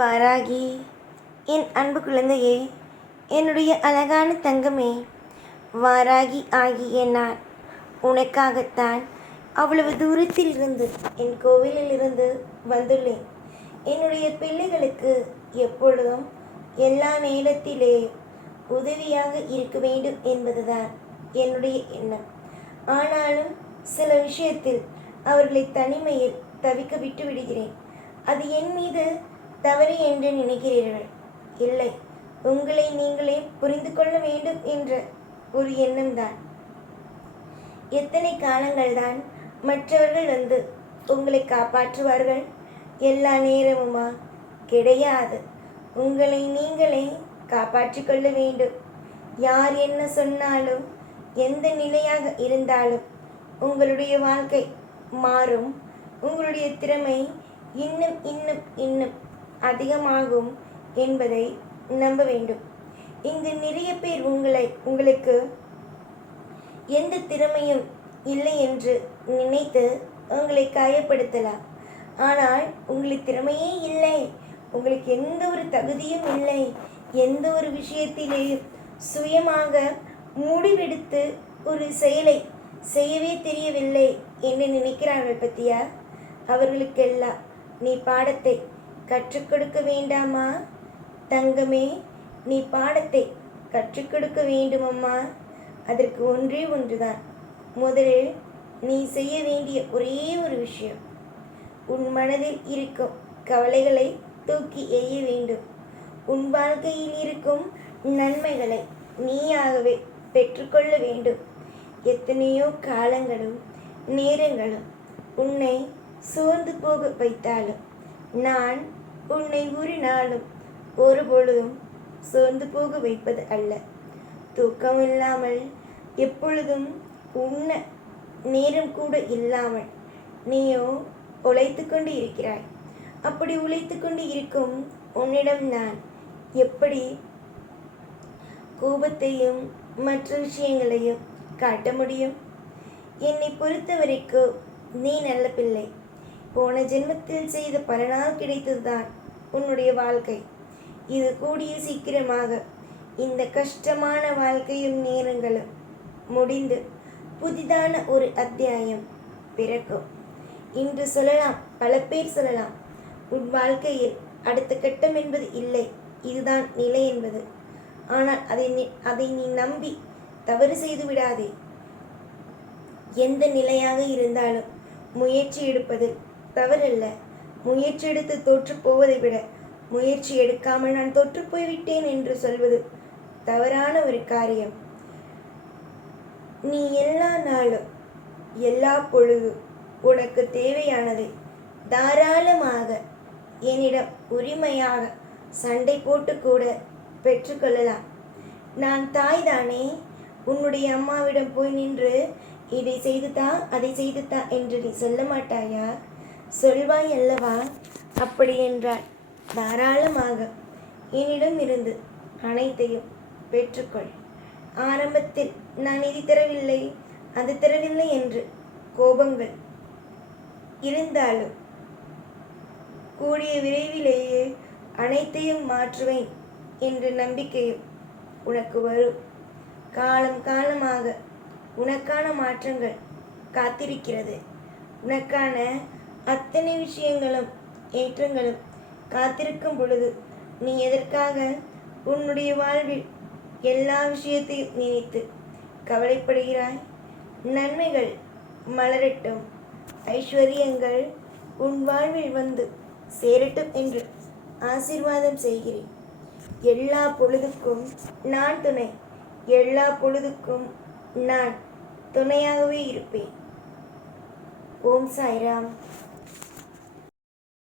வாராகி. என் அன்பு குழந்தையே என்னுடைய அழகான தங்கமே வாராகி ஆகிய நான் உனக்காகத்தான் அவ்வளவு தூரத்தில் இருந்து என் கோவிலிலிருந்து வந்துள்ளேன். என்னுடைய பிள்ளைகளுக்கு எப்பொழுதும் எல்லா நேரத்திலே உதவியாக இருக்க வேண்டும் என்பதுதான் என்னுடைய எண்ணம். ஆனாலும் சில விஷயத்தில் அவர்களை தனிமையில் தவிக்க விட்டு விடுகிறேன். அது என் மீது தவறு என்று நினைக்கிறீர்கள். இல்லை உங்களை நீங்களே புரிந்து கொள்ள வேண்டும் என்ற ஒரு எண்ணம்தான். எத்தனை காலங்கள்தான் மற்றவர்கள் வந்து உங்களை காப்பாற்றுவார்கள்? எல்லா நேரமுமா? கிடையாது. உங்களை நீங்களே காப்பாற்றிக் கொள்ள வேண்டும். யார் என்ன சொன்னாலும் எந்த நிலையாக இருந்தாலும் உங்களுடைய வாழ்க்கை மாறும். உங்களுடைய திறமை இன்னும் இன்னும் இன்னும் அதிகமாகும் என்பதை நம்ப வேண்டும். இங்கு நிறைய பேர் உங்களை உங்களுக்கு எந்த திறமையும் இல்லை என்று நினைத்து உங்களை காயப்படுத்தலாம். ஆனால் உங்களுக்கு திறமையே இல்லை. உங்களுக்கு எந்த ஒரு தகுதியும் இல்லை. எந்த ஒரு விஷயத்திலேயும் சுயமாக முடிவெடுத்து ஒரு செயலை செய்யவே தெரியவில்லை என்று நினைக்கிறார்கள் பத்தியா? அவர்களுக்கெல்லாம் நீ பாடத்தை கற்றுக் கொடுக்க வேண்டாமா? தங்கமே நீ பாடத்தை கற்றுக் கொடுக்க வேண்டுமம்மா. அதற்கு ஒன்றே ஒன்றுதான். முதலில் நீ செய்ய வேண்டிய ஒரே ஒரு விஷயம். உன் மனதில் இருக்கும் கவலைகளை தூக்கி எறிய வேண்டும். உன் வாழ்க்கையில் இருக்கும் நன்மைகளை நீயாகவே பெற்றுக்கொள்ள வேண்டும். எத்தனையோ காலங்களும் நேரங்களும் உன்னை சோர்ந்து போக வைத்தாலும் நான் உன்னை ஒரு நாளும் ஒரு பொழுதும் சோர்ந்து போக வைப்பது அல்ல. தூக்கம் இல்லாமல் எப்பொழுதும் உண்ண நேரம் கூட இல்லாமல் நீயோ உழைத்து கொண்டு இருக்கிறாய். அப்படி உழைத்து கொண்டு இருக்கும் உன்னிடம் நான் எப்படி கோபத்தையும் மற்ற விஷயங்களையும் காட்ட முடியும்? என்னை பொறுத்த வரைக்கும் நீ நல்ல பிள்ளை. போன ஜென்மத்தில் செய்த பலனால் கிடைத்ததுதான் உன்னுடைய வாழ்க்கை. இது கூடிய சீக்கிரமாக இந்த கஷ்டமான வாழ்க்கையும் நேரங்களும் முடிந்து புதிதான ஒரு அத்தியாயம் பிறக்கும். இன்று சொல்லலாம் பல பேர் சொல்லலாம் உன் வாழ்க்கையில் அடுத்த கட்டம் என்பது இல்லை இதுதான் நிலை என்பது. ஆனால் அதை நீ அதை நீ நம்பி தவறு செய்து விடாதே. எந்த நிலையாக இருந்தாலும் முயற்சி எடுப்பது தவறல்ல. முயற்சி எடுத்து தோற்று போவதை விட முயற்சி எடுக்காமல் நான் தோற்று போய்விட்டேன் என்று சொல்வது தவறான ஒரு காரியம். நீ எல்லா நாளும் எல்லா பொழுதும் உனக்கு தேவையானதை தாராளமாக என்னிடம் உரிமையாக சண்டை போட்டு கூட பெற்றுக்கொள்ளலாம் நான் தாய்தானே? உன்னுடைய அம்மாவிடம் போய் நின்று இதை செய்துதா அதை செய்துதா என்று நீ சொல்ல மாட்டாயா? சொல்வாய் அல்லவா? அப்படி என்றால் தாராளமாக. என்னிடம் இருந்து அனைத்தையும் பெற்றுக்கொள். ஆரம்பத்தில் நான் இது தரவில்லை அது தரவில்லை என்று கோபங்கள் இருந்தாலும் கூடிய விரைவிலேயே அனைத்தையும் மாற்றுவேன் என்ற நம்பிக்கையும் உனக்கு வரும். காலம் காலமாக உனக்கான மாற்றங்கள் காத்திருக்கிறது. உனக்கான அத்தனை விஷயங்களும் ஏற்றங்களும் காத்திருக்கும் பொழுது நீ எதற்காக உன்னுடைய வாழ்வில் எல்லா விஷயத்தையும் நினைத்து கவலைப்படுகிறாய்? நன்மைகள் மலரட்டும். ஐஸ்வர்யங்கள் உன் வாழ்வில் வந்து சேரட்டும் என்று ஆசீர்வாதம் செய்கிறேன். எல்லா பொழுதுக்கும் நான் துணை. எல்லா பொழுதுக்கும் நான் துணையாகவே இருப்பேன். ஓம் சாய்ராம்.